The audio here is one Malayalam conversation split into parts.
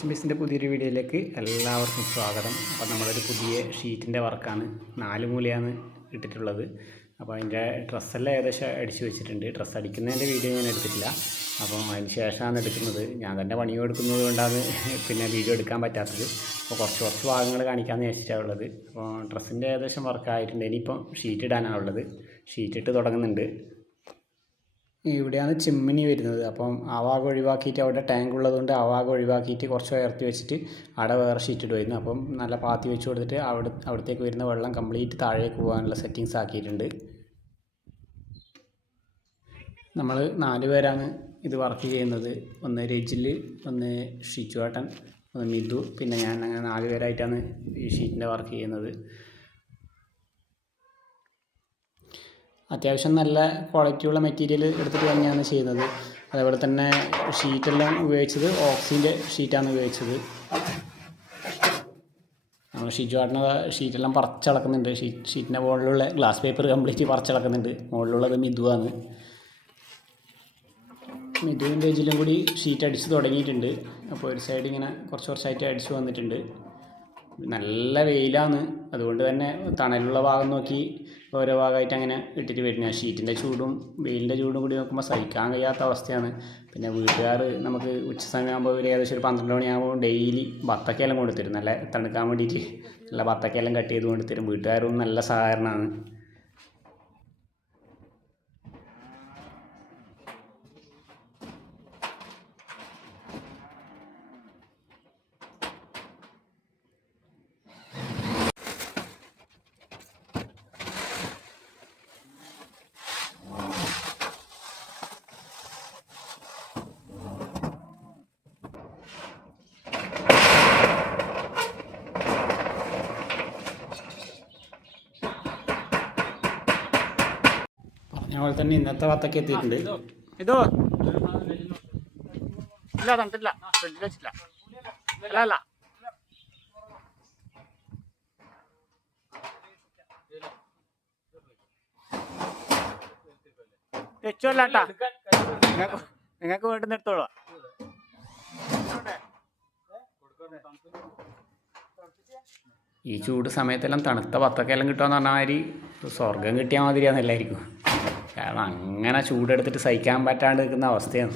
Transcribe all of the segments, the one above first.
കിച്ചൺ ബേസിൻ്റെ പുതിയൊരു വീഡിയോയിലേക്ക് എല്ലാവർക്കും സ്വാഗതം. അപ്പോൾ നമ്മളൊരു പുതിയ ഷീറ്റിൻ്റെ വർക്കാണ് 4 മൂലയാണ് ഇട്ടിട്ടുള്ളത്. അപ്പോൾ അതിൻ്റെ ഡ്രസ്സെല്ലാം ഏകദേശം അടിച്ചു വെച്ചിട്ടുണ്ട്. ഡ്രസ്സ് അടിക്കുന്നതിൻ്റെ വീഡിയോ ഞാൻ എടുത്തിട്ടില്ല. അപ്പോൾ അതിന് ശേഷമാണ് എടുക്കുന്നത്. ഞാൻ തന്നെ പണിയോ എടുക്കുന്നത് കൊണ്ടാണ് പിന്നെ വീഡിയോ എടുക്കാൻ പറ്റാത്തത്. അപ്പോൾ കുറച്ച് ഭാഗങ്ങൾ കാണിക്കാമെന്ന് വിചാരിച്ചിട്ടുള്ളത്. അപ്പോൾ ഡ്രസ്സിൻ്റെ ഏകദേശം വർക്കായിട്ടുണ്ട്. ഇനിയിപ്പം ഷീറ്റ് ഇടാനാണുള്ളത്. ഷീറ്റ് ഇട്ട് തുടങ്ങുന്നുണ്ട്. ഇവിടെയാണ് ചിമ്മിനി വരുന്നത്. അപ്പം ആ ഭാഗം ഒഴിവാക്കിയിട്ട് അവിടെ ടാങ്ക് ഉള്ളതുകൊണ്ട് ആ ഭാഗം ഒഴിവാക്കിയിട്ട് കുറച്ച് ഉയർത്തി വെച്ചിട്ട് അവിടെ വേറെ ഷീറ്റ് ഇടുമായിരുന്നു. അപ്പം നല്ല പാത്തി വെച്ച് കൊടുത്തിട്ട് അവിടത്തേക്ക് വരുന്ന വെള്ളം കംപ്ലീറ്റ് താഴേക്ക് പോകാനുള്ള സെറ്റിങ്സ് ആക്കിയിട്ടുണ്ട്. നമ്മൾ 4 പേരാണ് ഇത് വർക്ക് ചെയ്യുന്നത്. ഒന്ന് രജിൽ, ഒന്ന് ഷിജുവേട്ടൻ, ഒന്ന് മിഥു, പിന്നെ ഞാൻ. അങ്ങനെ 4 പേരായിട്ടാണ് ഈ ഷീറ്റിൻ്റെ വർക്ക് ചെയ്യുന്നത്. അത്യാവശ്യം നല്ല ക്വാളിറ്റിയുള്ള മെറ്റീരിയൽ എടുത്തിട്ട് തന്നെയാണ് ചെയ്യുന്നത്. അതേപോലെ തന്നെ ഷീറ്റെല്ലാം ഉപയോഗിച്ചത് ഓക്സിൻ്റെ ഷീറ്റാണ് ഉപയോഗിച്ചത്. നമ്മൾ ഷിജുവാട്ടിന് ഷീറ്റെല്ലാം പറിച്ചളക്കുന്നുണ്ട്. ഷീറ്റിൻ്റെ മുകളിലുള്ള ഗ്ലാസ് പേപ്പർ കംപ്ലീറ്റ് പറിച്ചളക്കുന്നുണ്ട്. മുകളിലുള്ളത് മിഥുവാണ്. മിഥുവിൻ്റെ എജിലും കൂടി ഷീറ്റ് അടിച്ച് തുടങ്ങിയിട്ടുണ്ട്. അപ്പോൾ ഒരു സൈഡ് ഇങ്ങനെ കുറച്ചായിട്ട് അടിച്ച് വന്നിട്ടുണ്ട്. നല്ല വെയിലാണ്, അതുകൊണ്ട് തന്നെ തണലുള്ള ഭാഗം നോക്കി ഓരോ ഭാഗമായിട്ട് അങ്ങനെ ഇട്ടിട്ട് വരുന്ന ഷീറ്റിൻ്റെ ചൂടും വെയിലിൻ്റെ ചൂടും കൂടി നോക്കുമ്പോൾ സഹിക്കാൻ കഴിയാത്ത അവസ്ഥയാണ്. പിന്നെ വീട്ടുകാർ നമുക്ക് ഉച്ച സമയമാകുമ്പോൾ ഏകദേശം ഒരു 12 മണിയാകുമ്പോൾ ഡെയിലി ബത്തക്കയെല്ലാം കൊണ്ടുത്തരും. നല്ല തണുക്കാൻ വേണ്ടിയിട്ട് നല്ല ബത്തക്കയെല്ലാം കട്ട് ചെയ്ത് കൊണ്ടുത്തരും. വീട്ടുകാരും നല്ല സഹകരണമാണ്. അതുപോലെ തന്നെ ഇന്നത്തെ വത്തക്ക എത്തിയിട്ടുണ്ട്. ഇതോ ഇല്ല തന്നിട്ടില്ല, ഫ്രിഡ്ജിൽ വെച്ചില്ല. അല്ല വെച്ചോല്ലാട്ടാ, നിങ്ങൾക്ക് വീട്ടിൽ എടുത്തോളൂ. ഈ ചൂട് സമയത്തെല്ലാം തണുത്ത വത്തക്കയെല്ലാം കിട്ടുകയെന്ന് പറഞ്ഞ മാതിരി സ്വർഗം കിട്ടിയാൽ മാതിരിയാന്ന് എല്ലാവർക്കും. കാരണം അങ്ങനെ ചൂടെടുത്തിട്ട് സഹിക്കാൻ പറ്റാണ്ട് നിൽക്കുന്ന അവസ്ഥയാണ്.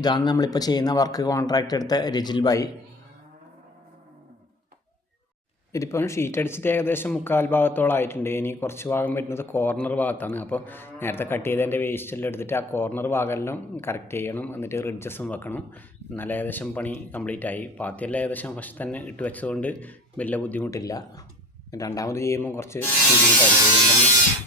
ഇതാണ് നമ്മളിപ്പോൾ ചെയ്യുന്ന വർക്ക്. കോൺട്രാക്റ്റ് എടുത്ത രജിൽ ഭായി. ഇതിപ്പം ഷീറ്റ് അടിച്ചിട്ട് ഏകദേശം 3/4 ഭാഗത്തോളം ആയിട്ടുണ്ട്. ഇനി കുറച്ച് ഭാഗം വരുന്നത് കോർണർ ഭാഗത്താണ്. അപ്പോൾ നേരത്തെ കട്ട് ചെയ്തതിൻ്റെ വേസ്റ്റെല്ലാം എടുത്തിട്ട് ആ കോർണർ ഭാഗമെല്ലാം കറക്റ്റ് ചെയ്യണം. എന്നിട്ട് റിഡ്ജസും വെക്കണം. എന്നാലും ഏകദേശം പണി കംപ്ലീറ്റ് ആയി. പാത്തിയെല്ലാം ഏകദേശം ഫസ്റ്റ് തന്നെ ഇട്ട് വെച്ചതുകൊണ്ട് വലിയ ബുദ്ധിമുട്ടില്ല. രണ്ടാമത് ചെയ്യുമ്പോൾ കുറച്ച് ബുദ്ധിമുട്ടായിരിക്കും.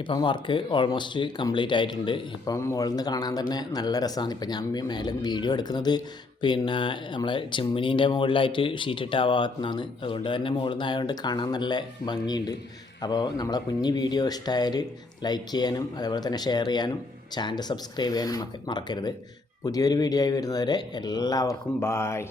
ഇപ്പം വർക്ക് ഓൾമോസ്റ്റ് കംപ്ലീറ്റ് ആയിട്ടുണ്ട്. ഇപ്പം മുകളിൽ നിന്ന് കാണാൻ തന്നെ നല്ല രസമാണ്. ഇപ്പം ഞാൻ മേലെ വീഡിയോ എടുക്കുന്നത് പിന്നെ നമ്മളെ ചിമ്മിനീൻ്റെ മുകളിലായിട്ട് ഷീറ്റിട്ട ആ ഭാഗത്തു നിന്നാണ്. അതുകൊണ്ട് തന്നെ മുകളിൽ നിന്നായതുകൊണ്ട് കാണാൻ നല്ല ഭംഗിയുണ്ട്. അപ്പോൾ നമ്മളെ കുഞ്ഞ് വീഡിയോ ഇഷ്ടമായാൽ ലൈക്ക് ചെയ്യാനും അതേപോലെ തന്നെ ഷെയർ ചെയ്യാനും ചാനൽ സബ്സ്ക്രൈബ് ചെയ്യാനും മറക്കരുത്. പുതിയൊരു വീഡിയോ ആയി വരുന്നവരെ എല്ലാവർക്കും ബായ്.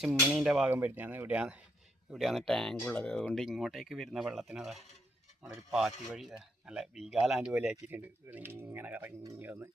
ചിമ്മിണീൻ്റെ ഭാഗം വരുന്നതാണ്. ഇവിടെയാണ് ഇവിടെയാണ് ടാങ്ക് ഉള്ളത്. അതുകൊണ്ട് ഇങ്ങോട്ടേക്ക് വരുന്ന വെള്ളത്തിനതാ നമ്മളൊരു പാത്തി വഴി നല്ല വീഗാലാൻഡ് പോലെ ആക്കിയിട്ടുണ്ട്. ഇങ്ങനെ കറങ്ങി വന്ന്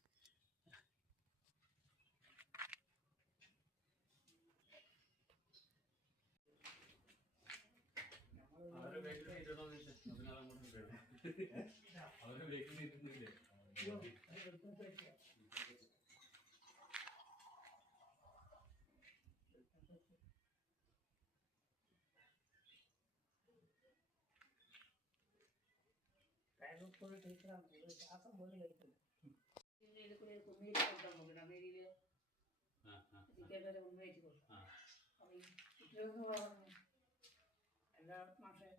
എല്ലാ മാഷെ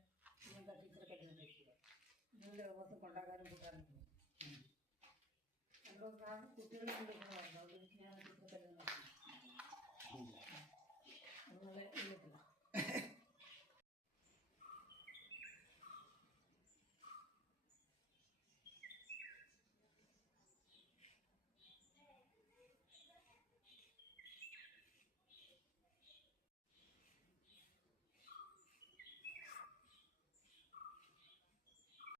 ഇങ്ങനത്തെ ടീച്ചറൊക്കെ ഇതിൻ്റെ ദിവസം കൊണ്ടാക്കാനും കൂട്ടാനും രണ്ടു കുട്ടികളെ